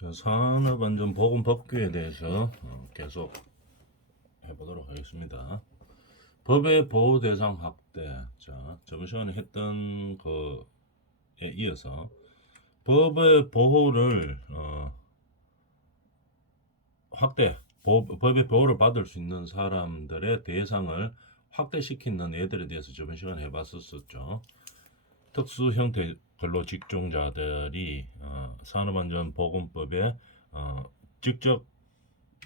산업안전보건법규에 대해서 계속 해보도록 하겠습니다. 법의 보호 대상 확대. 자, 저번 시간에 했던 거에 이어서 법의 보호를 법의 보호를 받을 수 있는 사람들의 대상을 확대시키는 애들에 대해서 저번 시간에 해봤었죠. 특수 형태 근로 직종자들이 산업안전보건법에 직접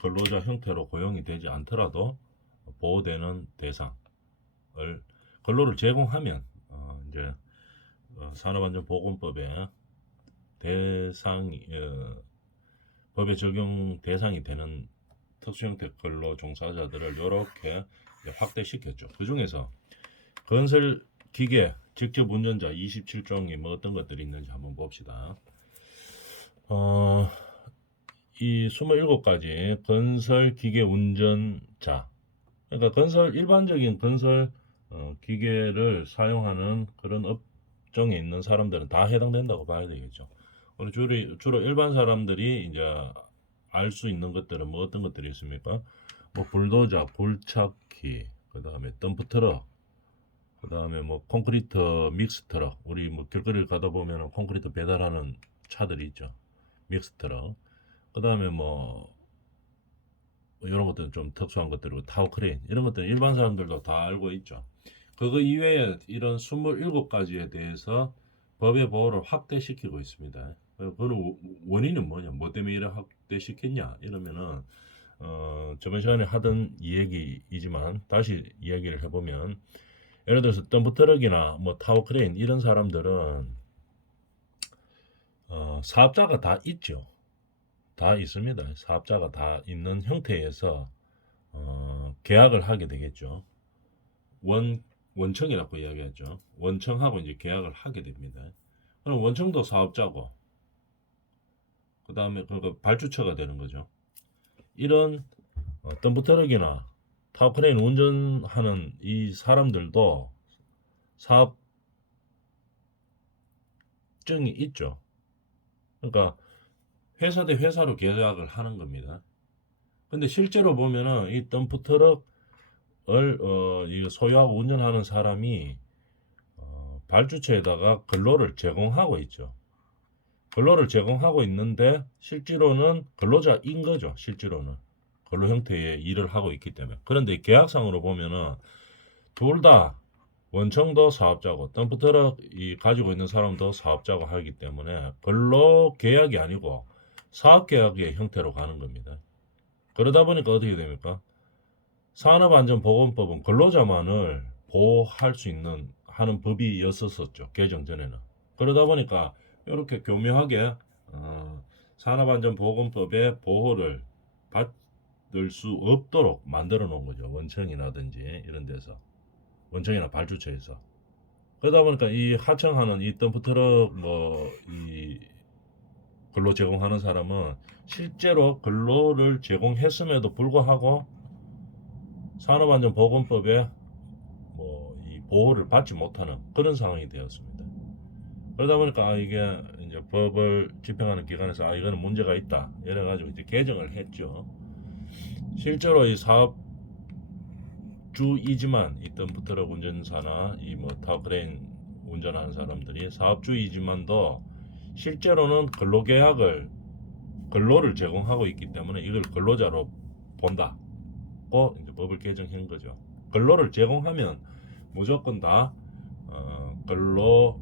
근로자 형태로 고용이 되지 않더라도 보호되는 대상을 근로를 제공하면 이제 산업안전보건법에 대상이 법에 적용 대상이 되는 특수형태 근로 종사자들을 이렇게 확대시켰죠. 그 중에서 건설 기계 직접 운전자 27종이 뭐 어떤 것들이 있는지 한번 봅시다. 이 27가지 건설 기계 운전자, 그러니까 일반적인 건설 기계를 사용하는 그런 업종에 있는 사람들은 다 해당된다고 봐야 되겠죠. 우리 주로 일반 사람들이 이제 알 수 있는 것들은 뭐 어떤 것들이 있습니까? 뭐 불도저, 불착기, 그 다음에 덤프트럭, 그 다음에 뭐 콘크리트 믹스 트럭, 우리 뭐 길거리를 가다 보면 콘크리트 배달하는 차들이 있죠. 믹스 트럭. 그 다음에 뭐 이런 것들은 좀 특수한 것들이고 타워 크레인 이런 것들은 일반 사람들도 다 알고 있죠. 그거 이외에 이런 27가지에 대해서 법의 보호를 확대시키고 있습니다. 그 원인은 뭐냐? 뭐 때문에 이래 확대시켰냐? 이러면은 저번 시간에 하던 이야기이지만 다시 이야기를 해보면, 예를 들어서 덤프트럭이나 뭐 타워 크레인 이런 사람들은 사업자가 다 있죠. 다 있습니다. 사업자가 다 있는 형태에서 계약을 하게 되겠죠. 원청이라고 이야기하죠. 원청하고 이제 계약을 하게 됩니다. 그럼 원청도 사업자고, 그 다음에 그러니까 발주처가 되는 거죠. 이런 덤프트럭이나 타워크레인 운전하는 이 사람들도 사업증이 있죠. 그러니까 회사 대 회사로 계약을 하는 겁니다. 근데 실제로 보면은 이 덤프트럭을 이 소유하고 운전하는 사람이 발주처에다가 근로를 제공하고 있죠. 근로를 제공하고 있는데 실제로는 근로자인 거죠. 실제로는 근로 형태의 일을 하고 있기 때문에. 그런데 계약상으로 보면은 둘 다 원청도 사업자고 덤프트럭이 가지고 있는 사람도 사업자고 하기 때문에 근로 계약이 아니고 사업 계약의 형태로 가는 겁니다. 그러다 보니까 어떻게 됩니까? 산업안전보건법은 근로자만을 보호할 수 있는 하는 법이었었죠. 개정 전에는. 그러다 보니까 이렇게 교묘하게 산업안전보건법의 보호를 받을 수 없도록 만들어 놓은 거죠. 원청이라든지 이런 데서, 원청이나 발주처에서. 그러다 보니까 이 하청하는 이 덤프트럭 이 근로 제공하는 사람은 실제로 근로를 제공했음에도 불구하고 산업안전보건법에 이 보호를 받지 못하는 그런 상황이 되었습니다. 그러다 보니까 이게 이제 법을 집행하는 기관에서 이거는 문제가 있다 이래가지고 이제 개정을 했죠. 실제로 이 사업주이지만 이 덤프트럭 운전사나 이 뭐 타워크레인 운전하는 사람들이 사업주이지만도 실제로는 근로를 제공하고 있기 때문에 이걸 근로자로 본다고 이제 법을 개정한 거죠. 근로를 제공하면 무조건 다 근로자에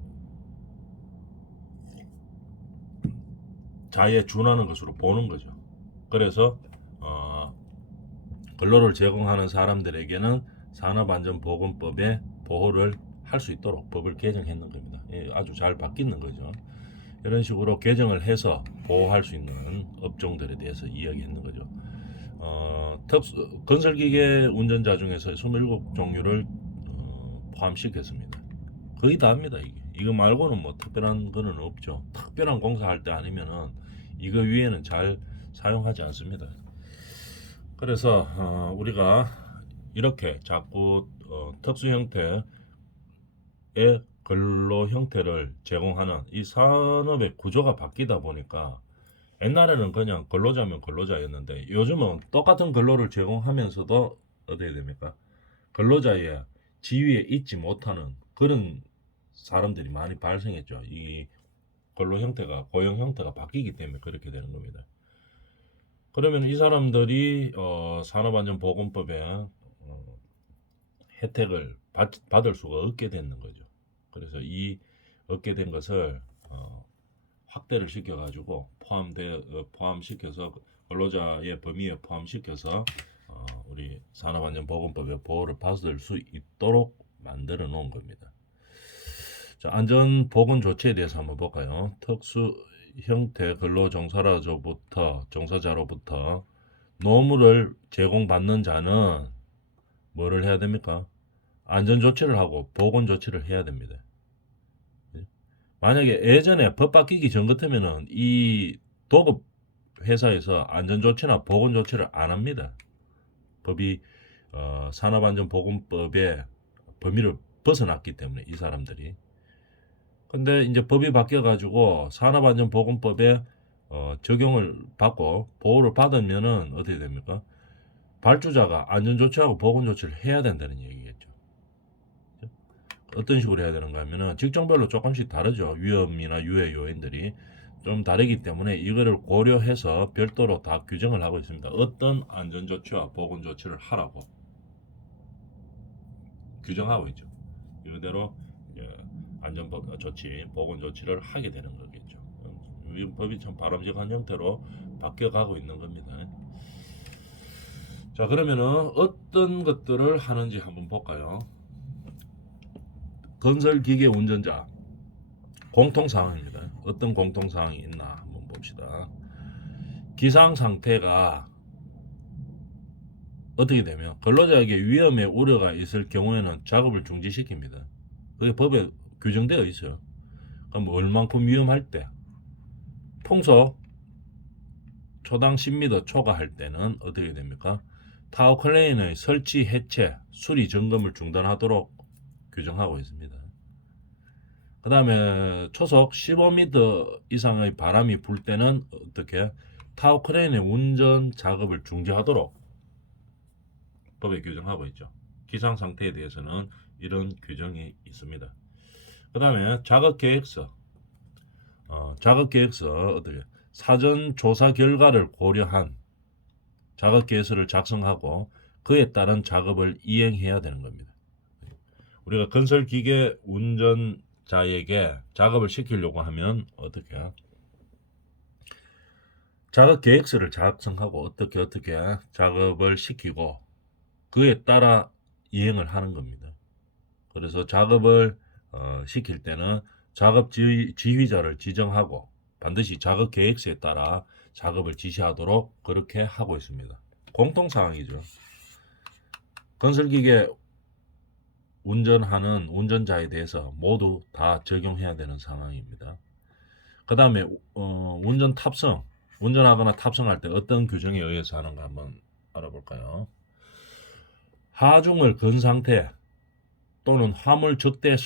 준하는 것으로 보는 거죠. 그래서 근로를 제공하는 사람들에게는 산업안전보건법의 보호를 할 수 있도록 법을 개정했는 겁니다. 아주 잘 바뀌는 거죠. 이런 식으로 개정을 해서 보호할 수 있는 업종들에 대해서 이야기했는 거죠. 건설기계 운전자 중에서 27종류를 포함시켰습니다. 거의 다 합니다. 이거 말고는 뭐 특별한 거는 없죠. 특별한 공사할 때 아니면은 이거 위에는 잘 사용하지 않습니다. 그래서 우리가 이렇게 자꾸 특수 형태의 근로 형태를 제공하는 이 산업의 구조가 바뀌다 보니까 옛날에는 그냥 근로자면 근로자였는데 요즘은 똑같은 근로를 제공하면서도 어떻게 됩니까? 근로자의 지위에 있지 못하는 그런 사람들이 많이 발생했죠. 이 근로 형태가 고용 형태가 바뀌기 때문에 그렇게 되는 겁니다. 그러면 이 사람들이 산업안전보건법에 혜택을 받을 수가 없게 되는 거죠. 그래서 이 얻게 된 것을 확대를 시켜가지고 포함시켜서 근로자의 범위에 포함시켜서 우리 산업안전보건법의 보호를 받을 수 있도록 만들어 놓은 겁니다. 자, 안전보건 조치에 대해서 한번 볼까요? 특수 형태 종사자로부터 노무를 제공받는 자는 뭐를 해야 됩니까? 안전 조치를 하고 보건 조치를 해야 됩니다. 만약에 예전에 법 바뀌기 전 같으면은 이 도급 회사에서 안전 조치나 보건 조치를 안 합니다. 법이 산업안전보건법의 범위를 벗어났기 때문에 이 사람들이. 근데 이제 법이 바뀌어가지고 산업안전보건법에 적용을 받고 보호를 받으면은 어떻게 됩니까? 발주자가 안전조치하고 보건조치를 해야 된다는 얘기겠죠. 어떤 식으로 해야 되는가 하면은 직종별로 조금씩 다르죠. 위험이나 유해 요인들이 좀 다르기 때문에 이거를 고려해서 별도로 다 규정을 하고 있습니다. 어떤 안전조치와 보건조치를 하라고 규정하고 있죠. 이대로 안전조치, 보건조치를 하게 되는 거겠죠. 이 법이 참 바람직한 형태로 바뀌어가고 있는 겁니다. 자, 그러면은 어떤 것들을 하는지 한번 볼까요? 건설기계 운전자 공통사항입니다. 어떤 공통사항이 있나 한번 봅시다. 기상 상태가 어떻게 되면 근로자에게 위험의 우려가 있을 경우에는 작업을 중지시킵니다. 그게 법에 규정되어 있어요. 그럼 얼만큼 위험할 때 풍속 초당 10m 초과할 때는 어떻게 됩니까? 타워 크레인의 설치, 해체, 수리, 점검을 중단하도록 규정하고 있습니다. 그 다음에 초속 15m 이상의 바람이 불 때는 어떻게 타워 크레인의 운전 작업을 중지하도록 법에 규정하고 있죠. 기상 상태에 대해서는 이런 규정이 있습니다. 그 다음에 작업계획서 어떻게 사전 조사 결과를 고려한 작업계획서를 작성하고 그에 따른 작업을 이행해야 되는 겁니다. 우리가 건설기계 운전자에게 작업을 시키려고 하면 어떻게 작업 계획서를 작성하고 어떻게 작업을 시키고 그에 따라 이행을 하는 겁니다. 그래서 작업을 시킬 때는 작업 지휘자를 지정하고 반드시 작업 계획서에 따라 작업을 지시하도록 그렇게 하고 있습니다. 공통사항이죠. 건설기계 운전하는 운전자에 대해서 모두 다 적용해야 되는 상황입니다. 그 다음에 운전하거나 탑승할 때 어떤 규정에 의해서 하는가 한번 알아볼까요? 하중을 건 상태 또는 화물 적재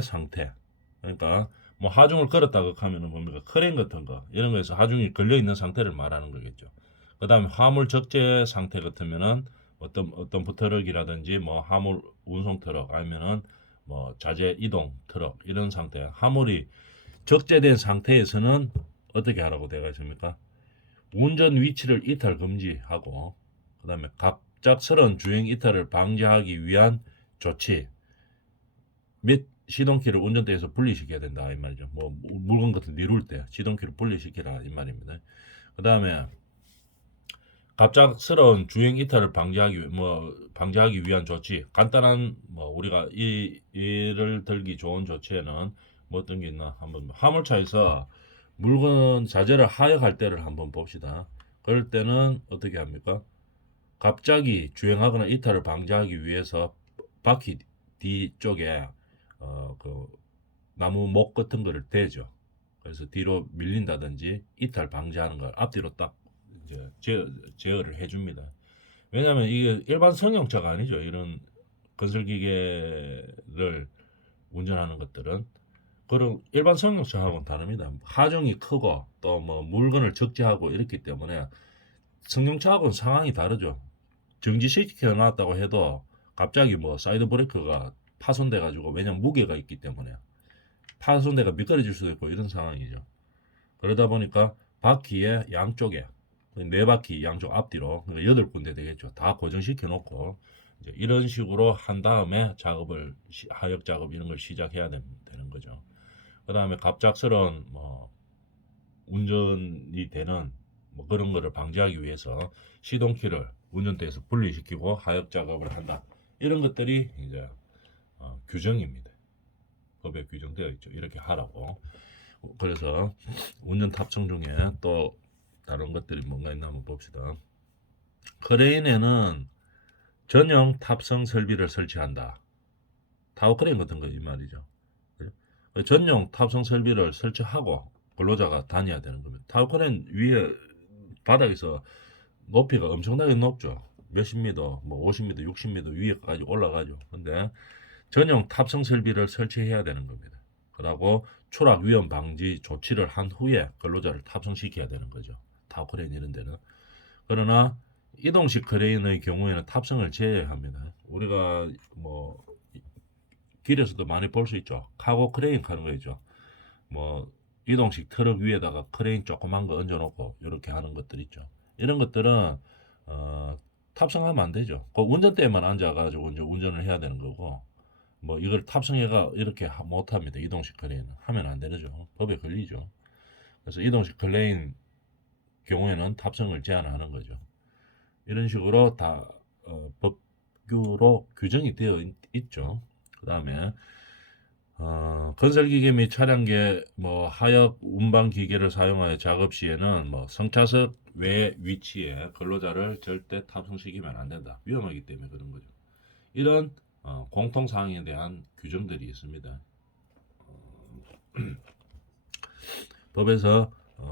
상태. 그러니까 뭐 하중을 걸었다고 하면은 뭡니까? 크레인 같은 거 이런 거에서 하중이 걸려 있는 상태를 말하는 거겠죠. 그 다음에 화물 적재 상태 같으면은 어떤 부트럭이라든지 뭐 화물 운송 트럭 아니면은 뭐 자재 이동 트럭 이런 상태 화물이 적재된 상태에서는 어떻게 하라고 되어 있습니까? 운전 위치를 이탈 금지하고 그 다음에 갑작스러운 주행 이탈을 방지하기 위한 조치 및 시동키를 운전대에서 분리시켜야 된다 이 말이죠. 뭐 물건 같은 미룰 때 시동키를 분리시키라 이 말입니다. 그 다음에 갑작스러운 주행 이탈을 방지하기 위한 조치 간단한 뭐 우리가 예를 들기 좋은 조치에는 뭐 어떤 게 있나 한번 화물차에서 물건 자재를 하역할 때를 한번 봅시다. 그럴 때는 어떻게 합니까? 갑자기 주행하거나 이탈을 방지하기 위해서 바퀴 뒤쪽에 그 나무 목 같은 거를 대죠. 그래서 뒤로 밀린다든지 이탈 방지하는 걸 앞뒤로 딱 이제 제어를 해줍니다. 왜냐하면 이게 일반 승용차가 아니죠. 이런 건설기계를 운전하는 것들은 그런 일반 승용차하고는 다릅니다. 하중이 크고 또 뭐 물건을 적재하고 이렇기 때문에 승용차하고는 상황이 다르죠. 정지시켜 놨다고 해도 갑자기 뭐 사이드 브레이크가 파손돼 가지고, 왜냐면 무게가 있기 때문에 파손대가 미끄러질 수도 있고 이런 상황이죠. 그러다 보니까 바퀴의 양쪽에, 네 바퀴 양쪽 앞뒤로 8군데 되겠죠. 다 고정시켜 놓고 이제 이런 식으로 한 다음에 작업을, 하역 작업 이런 걸 시작해야 되는 거죠. 그 다음에 갑작스러운 뭐 운전이 되는 뭐 그런 거를 방지하기 위해서 시동키를 운전대에서 분리시키고 하역 작업을 한다. 이런 것들이 이제 규정입니다. 법에 규정되어 있죠. 이렇게 하라고. 그래서 운전 탑승 중에 또 다른 것들이 뭔가 있나 한번 봅시다. 크레인에는 전용 탑승 설비를 설치한다. 타워 크레인 같은 거 이 말이죠. 전용 탑승 설비를 설치하고 근로자가 다녀야 되는 겁니다. 타워 크레인 위에 바닥에서 높이가 엄청나게 높죠. 몇십 미터, 뭐 50미터, 60미터 위에까지 올라가죠. 근데 전용 탑승 설비를 설치해야 되는 겁니다. 그리고 추락 위험 방지 조치를 한 후에 근로자를 탑승시켜야 되는 거죠. 타워 크레인 이런 데는. 그러나 이동식 크레인의 경우에는 탑승을 제외합니다. 우리가 뭐 길에서도 많이 볼 수 있죠. 카고 크레인 하는 거 있죠. 뭐 이동식 트럭 위에다가 크레인 조그만 거 얹어놓고 이렇게 하는 것들 있죠. 이런 것들은 탑승하면 안 되죠. 그 운전대에만 앉아가지고 이제 운전을 해야 되는 거고, 뭐 이걸 탑승해가 이렇게 못합니다. 이동식 크레인 하면 안 되죠. 법에 걸리죠. 그래서 이동식 크레인 경우에는 탑승을 제한하는 거죠. 이런 식으로 다 법규로 규정이 되어 있죠. 그 다음에 건설기계 및 차량계 뭐 하역 운반 기계를 사용하여 작업 시에는 뭐 성차석 외 위치에 근로자를 절대 탑승시키면 안 된다. 위험하기 때문에 그런 거죠. 이런 공통 사항에 대한 규정들이 있습니다. 법에서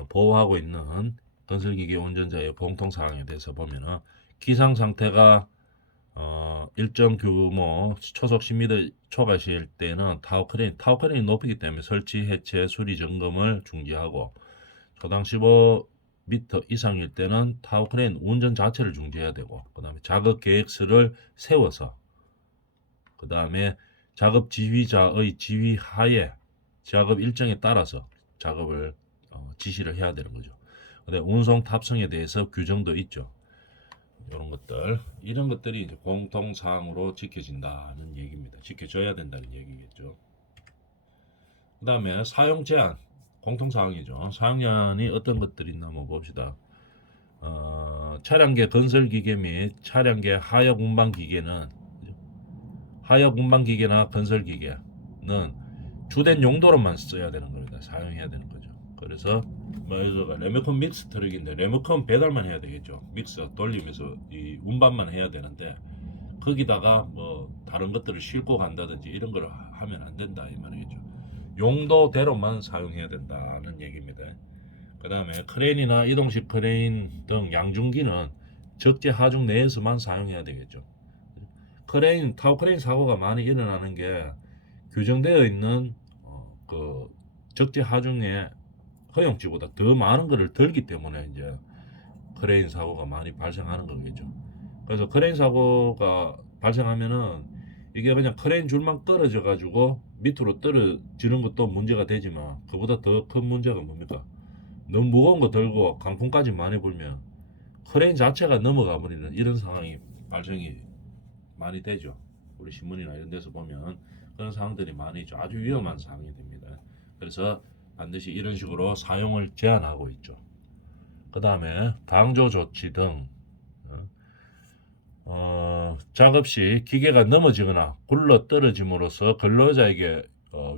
보호하고 있는 건설기계 운전자의 공통 사항에 대해서 보면은 기상 상태가 일정 규모 초속 10m 초과실 때는 타워 크레인이 높이기 때문에 설치, 해체, 수리 점검을 중지하고, 초당 15m 이상일 때는 타워 크레인 운전 자체를 중지해야 되고, 그 다음에 작업 계획서를 세워서, 그 다음에 작업 지휘자의 지휘 하에 작업 일정에 따라서 작업을 지시를 해야 되는 거죠. 근데 운송 탑승에 대해서 규정도 있죠. 이런 것들이 이제 공통 사항으로 지켜진다는 얘기입니다. 지켜져야 된다는 얘기겠죠. 그 다음에 사용 제한, 공통 사항이죠. 사용 제한이 어떤 것들이 있나 한번 봅시다. 차량계 건설기계 및 차량계 하역 운반기계는, 하역 운반기계나 건설기계는 주된 용도로만 써야 되는 겁니다. 사용해야 되는 거죠. 그래서 뭐 이거 레모컨 믹스 트럭인데 레모컨 배달만 해야 되겠죠. 믹서 돌리면서 이 운반만 해야 되는데, 거기다가 뭐 다른 것들을 싣고 간다든지 이런 걸 하면 안 된다 이 말이겠죠. 용도대로만 사용해야 된다는 얘기입니다. 그 다음에 크레인이나 이동식 크레인 등 양중기는 적재 하중 내에서만 사용해야 되겠죠. 타워 크레인 사고가 많이 일어나는 게 규정되어 있는 그 적재 하중의 허용치보다 더 많은 것을 들기 때문에 이제 크레인 사고가 많이 발생하는 거겠죠. 그래서 크레인 사고가 발생하면은 이게 그냥 크레인 줄만 떨어져 가지고 밑으로 떨어지는 것도 문제가 되지만, 그보다 더 큰 문제가 뭡니까? 너무 무거운 거 들고 강풍까지 많이 불면 크레인 자체가 넘어가 버리는 이런 상황이 발생이 많이 되죠. 우리 신문이나 이런 데서 보면 그런 상황들이 많이 있죠. 아주 위험한 상황이 됩니다. 그래서 반드시 이런 식으로 사용을 제한하고 있죠. 그 다음에 방조 조치 등 작업 시 기계가 넘어지거나 굴러 떨어짐으로써 근로자에게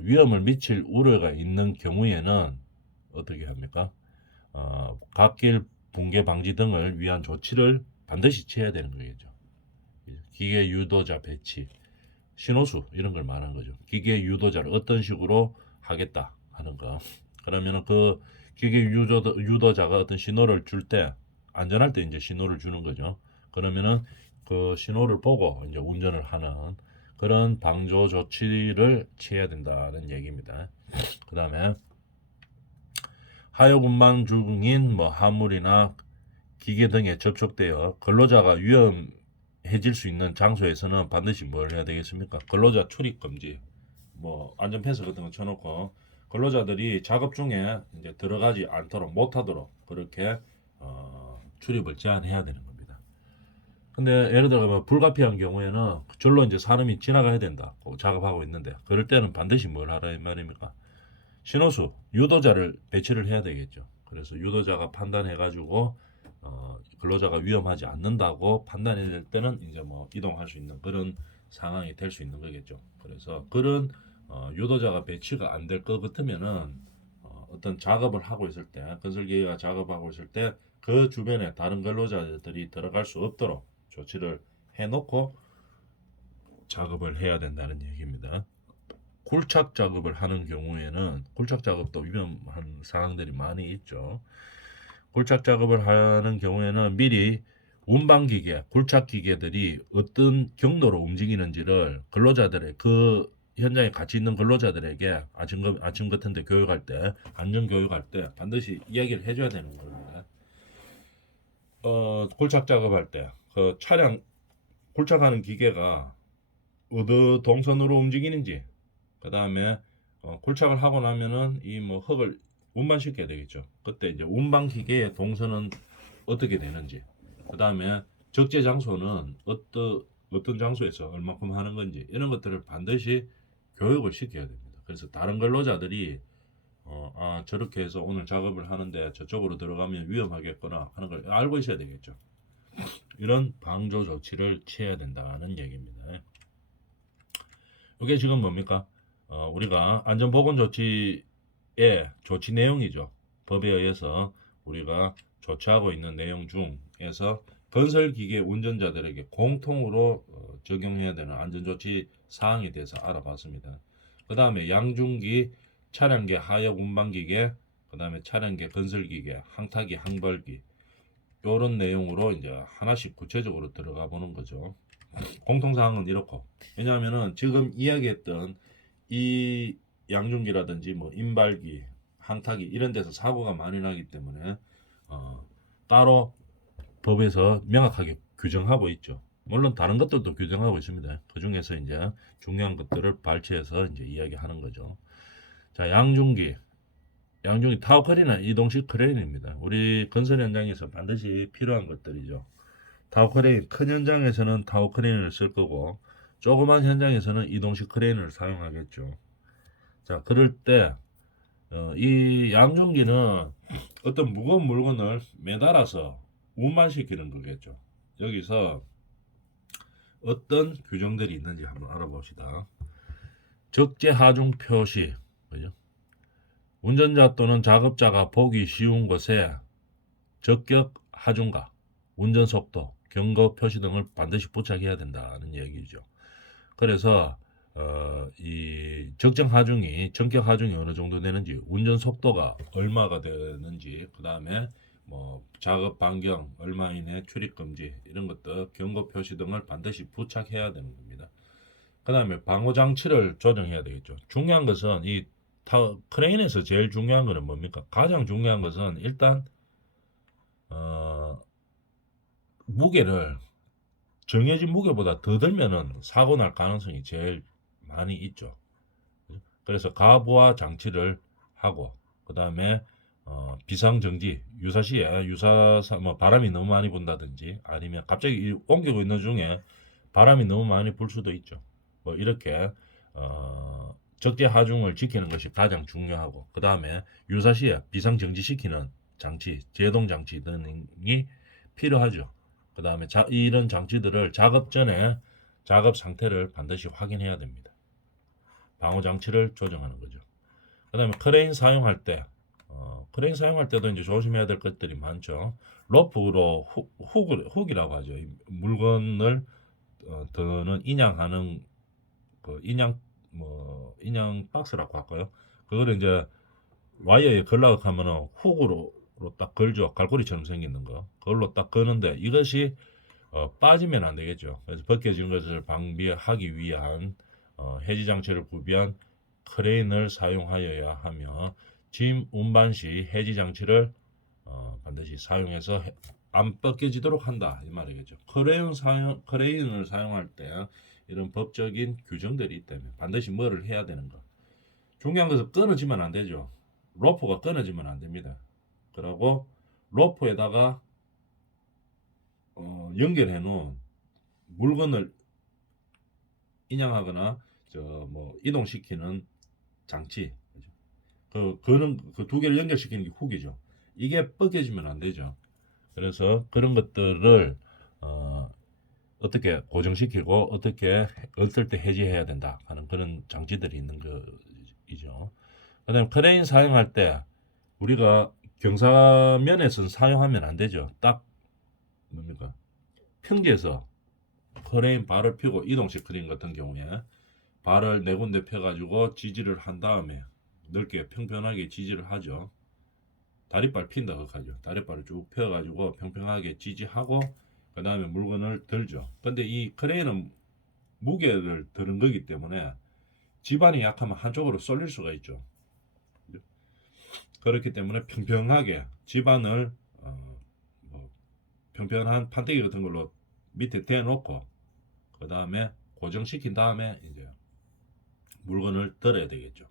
위험을 미칠 우려가 있는 경우에는 어떻게 합니까? 갓길 붕괴 방지 등을 위한 조치를 반드시 취해야 되는 거겠죠. 기계 유도자 배치, 신호수 이런 걸 말하는 거죠. 기계 유도자를 어떤 식으로 하겠다 하는 거. 그러면은 그 기계 유도자가 어떤 신호를 줄 때, 안전할 때 이제 신호를 주는 거죠. 그러면은 그 신호를 보고 이제 운전을 하는 그런 방조 조치를 취해야 된다는 얘기입니다. 그 다음에 하역 운반 중인 뭐 화물이나 기계 등에 접촉되어 근로자가 위험해질 수 있는 장소에서는 반드시 뭘 해야 되겠습니까? 근로자 출입 금지, 뭐 안전 펜스 같은 거 쳐놓고 근로자들이 작업 중에 이제 들어가지 않도록 못하도록 그렇게 출입을 제한해야 되는 겁니다. 근데 예를 들어 뭐 불가피한 경우에는 절로 이제 사람이 지나가야 된다. 작업하고 있는데 그럴 때는 반드시 뭘 하라 이 말입니까? 신호수, 유도자를 배치를 해야 되겠죠. 그래서 유도자가 판단해가지고 근로자가 위험하지 않는다고 판단될 때는 이제 뭐 이동할 수 있는 그런 상황이 될 수 있는 거겠죠. 그래서 그런 유도자가 배치가 안 될 것 같으면은 어떤 작업을 하고 있을 때 건설기계가 작업하고 있을 때 그 주변에 다른 근로자들이 들어갈 수 없도록 조치를 해놓고 작업을 해야 된다는 얘기입니다. 굴착 작업을 하는 경우에는 굴착 작업도 위험한 상황들이 많이 있죠. 굴착 작업을 하는 경우에는 미리 운반기계, 굴착기계들이 어떤 경로로 움직이는지를 근로자들의 그 현장에 같이 있는 근로자들에게 아침 같은데 교육할 때 안전 교육할 때 반드시 이야기를 해줘야 되는 겁니다. 굴착 작업할 때 그 차량 굴착하는 기계가 어느 동선으로 움직이는지 그 다음에 굴착을 하고 나면은 이 뭐 흙을 운반시켜야 되겠죠. 그때 이제 운반 기계의 동선은 어떻게 되는지, 그 다음에 적재 장소는 어떤 장소에서 얼마큼 하는 건지 이런 것들을 반드시 교육을 시켜야 됩니다. 그래서 다른 근로자들이 저렇게 해서 오늘 작업을 하는데 저쪽으로 들어가면 위험하겠구나 하는 걸 알고 있어야 되겠죠. 이런 방조 조치를 취해야 된다는 얘기입니다. 이게 지금 뭡니까? 우리가 안전보건조치의 조치 내용이죠. 법에 의해서 우리가 조치하고 있는 내용 중에서 건설기계 운전자들에게 공통으로 적용해야 되는 안전조치 사항에 대해서 알아봤습니다. 그 다음에 양중기, 차량계, 하역 운반기계, 그 다음에 차량계, 건설기계, 항타기, 항벌기 이런 내용으로 이제 하나씩 구체적으로 들어가 보는 거죠. 공통사항은 이렇고, 왜냐하면은 지금 이야기했던 이 양중기라든지 뭐 인발기, 항타기 이런 데서 사고가 많이 나기 때문에 따로 법에서 명확하게 규정하고 있죠. 물론 다른 것들도 규정하고 있습니다. 그 중에서 이제 중요한 것들을 발췌해서 이제 이야기하는 거죠. 자, 양중기 타워 크레인은 이동식 크레인입니다. 우리 건설 현장에서 반드시 필요한 것들이죠. 타워 크레인, 큰 현장에서는 타워 크레인을 쓸 거고 조그만 현장에서는 이동식 크레인을 사용하겠죠. 자, 그럴 때 이 양중기는 어떤 무거운 물건을 매달아서 운반시키는 거겠죠. 여기서 어떤 규정들이 있는지 한번 알아봅시다. 적재 하중 표시, 그죠? 운전자 또는 작업자가 보기 쉬운 곳에 적격 하중과 운전 속도, 경고 표시 등을 반드시 부착해야 된다는 얘기죠. 그래서 이 적정 하중이 전격 하중이 어느 정도 되는지, 운전 속도가 얼마가 되는지, 그 다음에 뭐 작업 반경 얼마 이내 출입 금지 이런 것들 경고 표시 등을 반드시 부착해야 되는 겁니다. 그 다음에 방호 장치를 조정해야 되겠죠. 중요한 것은 이 크레인에서 제일 중요한 것은 뭡니까? 가장 중요한 것은 일단 무게를 정해진 무게보다 더 들면은 사고 날 가능성이 제일 많이 있죠. 그래서 가부하 장치를 하고 그 다음에 비상정지 유사시에 뭐 바람이 너무 많이 분다든지 아니면 갑자기 옮기고 있는 중에 바람이 너무 많이 불 수도 있죠. 뭐 이렇게 적재 하중을 지키는 것이 가장 중요하고 그 다음에 유사시에 비상정지시키는 장치, 제동 장치 등이 필요하죠. 그 다음에 이런 장치들을 작업 전에 작업 상태를 반드시 확인해야 됩니다. 방호 장치를 조정하는 거죠. 그 다음에 크레인 사용할 때 크레인 사용할 때도 이제 조심해야 될 것들이 많죠. 로프로 훅이라고 하죠. 물건을 드는 인양하는 그 인양 박스라고 할까요? 그거를 이제 와이어에 걸라고 하면은 훅으로 딱 걸죠. 갈고리처럼 생기는 거. 그걸로 딱 거는데 이것이 빠지면 안 되겠죠. 그래서 벗겨진 것을 방비하기 위한 해지 장치를 구비한 크레인을 사용하여야 하며 짐 운반 시 해지 장치를 반드시 사용해서 안 벗겨지도록 한다 이 말이겠죠. 크레인을 사용할 때 이런 법적인 규정들이 있다면 반드시 뭐를 해야 되는 거. 중요한 것은 끊어지면 안 되죠. 로프가 끊어지면 안 됩니다. 그리고 로프에다가 연결해 놓은 물건을 인양하거나 이동시키는 장치, 그는 그 두 개를 연결시키는 게 훅이죠. 이게 벗겨지면 안 되죠. 그래서 그런 것들을 어떻게 고정시키고 어떨 때 해지해야 된다 하는 그런 장치들이 있는 거이죠. 그다음 크레인 사용할 때 우리가 경사면에서는 사용하면 안 되죠. 딱 뭡니까? 평지에서 크레인 발을 펴고 이동식 크레인 같은 경우에 발을 네 군데 펴가지고 지지를 한 다음에 넓게 평평하게 지지를 하죠. 다리발 핀다 그하죠. 다리발을 쭉 펴가지고 평평하게 지지하고 그 다음에 물건을 들죠. 근데 이 크레인은 무게를 드는 거기 때문에 지반이 약하면 한쪽으로 쏠릴 수가 있죠. 그렇기 때문에 평평하게 지반을 평평한 판때기 같은 걸로 밑에 대놓고 그 다음에 고정시킨 다음에 이제 물건을 들어야 되겠죠.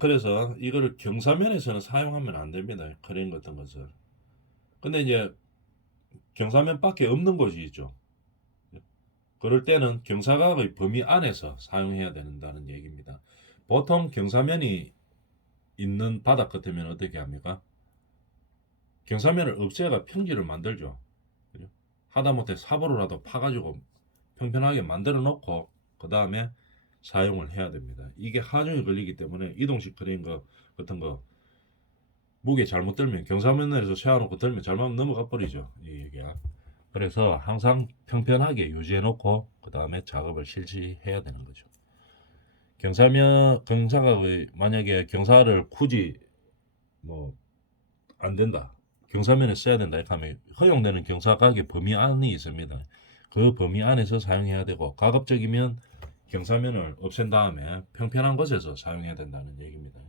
그래서 이거를 경사면에서는 사용하면 안 됩니다. 크레인 같은 것을. 근데 이제 경사면밖에 없는 곳이 있죠. 그럴 때는 경사각의 범위 안에서 사용해야 된다는 얘기입니다. 보통 경사면이 있는 바닥 같으면 어떻게 합니까? 경사면을 없애가 평지를 만들죠. 하다못해 삽으로라도 파가지고 평평하게 만들어 놓고 그 다음에 사용을 해야 됩니다. 이게 하중이 걸리기 때문에 이동식 크레인 같은 거 무게 잘못 들면 경사면에서 세워놓고 들면 잘못 넘어가 버리죠. 이 얘기야. 그래서 항상 평평하게 유지해 놓고 그 다음에 작업을 실시해야 되는 거죠. 경사각의 만약에 경사를 굳이 안 된다. 경사면에 써야 된다. 이렇게 하면 허용되는 경사각의 범위 안이 있습니다. 그 범위 안에서 사용해야 되고 가급적이면 경사면을 없앤 다음에 평평한 곳에서 사용해야 된다는 얘기입니다.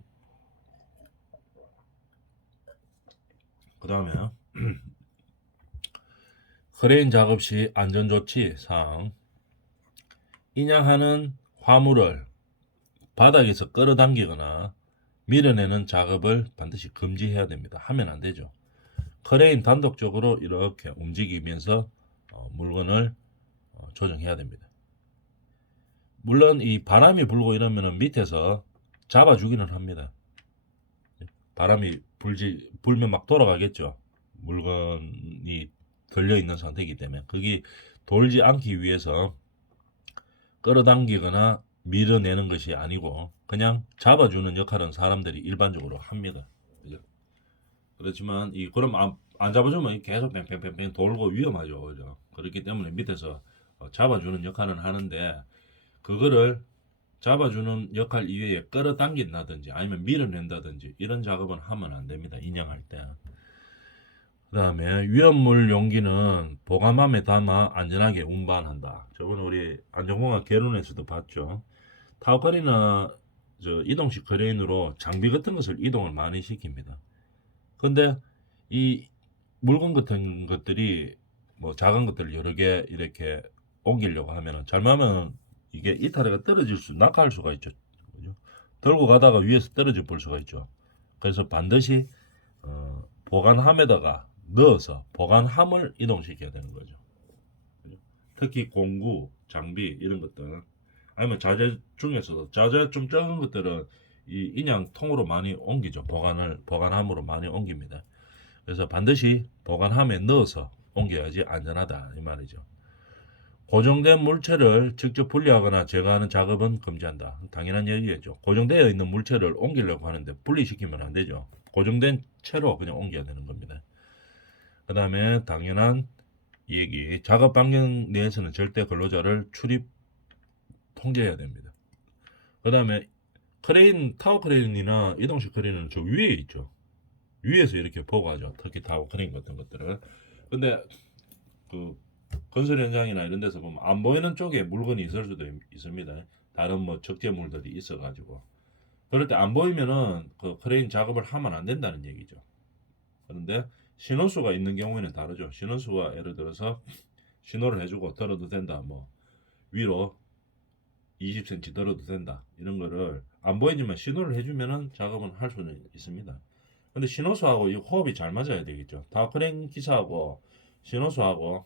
그 다음에 크레인 작업 시 안전조치 사항 인양하는 화물을 바닥에서 끌어당기거나 밀어내는 작업을 반드시 금지해야 됩니다. 하면 안 되죠. 크레인 단독적으로 이렇게 움직이면서 물건을 조정해야 됩니다. 물론 이 바람이 불고 이러면 밑에서 잡아주기는 합니다. 바람이 불면 막 돌아가겠죠. 물건이 걸려있는 상태이기 때문에 그게 돌지 않기 위해서 끌어당기거나 밀어내는 것이 아니고 그냥 잡아주는 역할은 사람들이 일반적으로 합니다. 그죠? 그렇지만 그럼 안 잡아주면 계속 뺑뺑뺑뺑 돌고 위험하죠. 그죠? 그렇기 때문에 밑에서 잡아주는 역할은 하는데 그거를 잡아주는 역할 이외에 끌어당긴다든지 아니면 밀어낸다든지 이런 작업은 하면 안 됩니다. 인양할 때. 그 다음에 위험물 용기는 보관함에 담아 안전하게 운반한다. 저번에 우리 안전공학 개론에서도 봤죠. 타워크레인이나 이동식 크레인으로 장비 같은 것을 이동을 많이 시킵니다. 근데 이 물건 같은 것들이 작은 것들 여러 개 이렇게 옮기려고 하면 잘못하면 이게 이탈해가 낙하할 수가 있죠. 그죠? 들고 가다가 위에서 떨어져 볼 수가 있죠. 그래서 반드시 보관함에다가 넣어서 보관함을 이동시켜야 되는 거죠. 그죠? 특히 공구, 장비 이런 것들 아니면 자재 중에서도 자재 좀 적은 것들은 이 인양통으로 많이 옮기죠. 보관함으로 많이 옮깁니다. 그래서 반드시 보관함에 넣어서 옮겨야지 안전하다 이 말이죠. 고정된 물체를 직접 분리하거나 제거하는 작업은 금지한다. 당연한 얘기겠죠. 고정되어 있는 물체를 옮기려고 하는데 분리시키면 안 되죠. 고정된 채로 그냥 옮겨야 되는 겁니다. 그 다음에 당연한 얘기, 작업 반경 내에서는 절대 근로자를 출입 통제해야 됩니다. 그 다음에 타워 크레인이나 이동식 크레인은 저 위에 있죠. 위에서 이렇게 보고 하죠. 특히 타워 크레인 같은 것들을. 근데 그 건설 현장이나 이런 데서 보면 안 보이는 쪽에 물건이 있을 수도 있습니다. 다른 적재물들이 있어가지고 그럴 때 안 보이면은 그 크레인 작업을 하면 안 된다는 얘기죠. 그런데 신호수가 있는 경우에는 다르죠. 신호수가 예를 들어서 신호를 해주고 들어도 된다. 뭐 위로 20cm 들어도 된다. 이런 거를 안 보이지만 신호를 해주면은 작업은 할 수는 있습니다. 근데 신호수하고 이 호흡이 잘 맞아야 되겠죠. 타워크레인 기사하고 신호수하고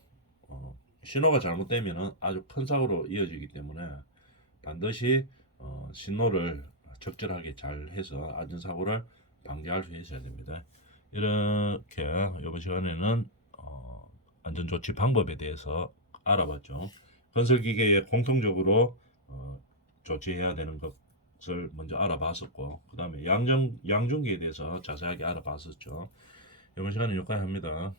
신호가 잘못되면은 아주 큰 사고로 이어지기 때문에 반드시 신호를 적절하게 잘 해서 안전사고를 방지할 수 있어야 됩니다. 이렇게 이번 시간에는 안전조치 방법에 대해서 알아봤죠. 건설기계에 공통적으로 조치해야 되는 것을 먼저 알아봤었고, 그 다음에 양중기에 대해서 자세하게 알아봤었죠. 이번 시간은 여기까지 합니다.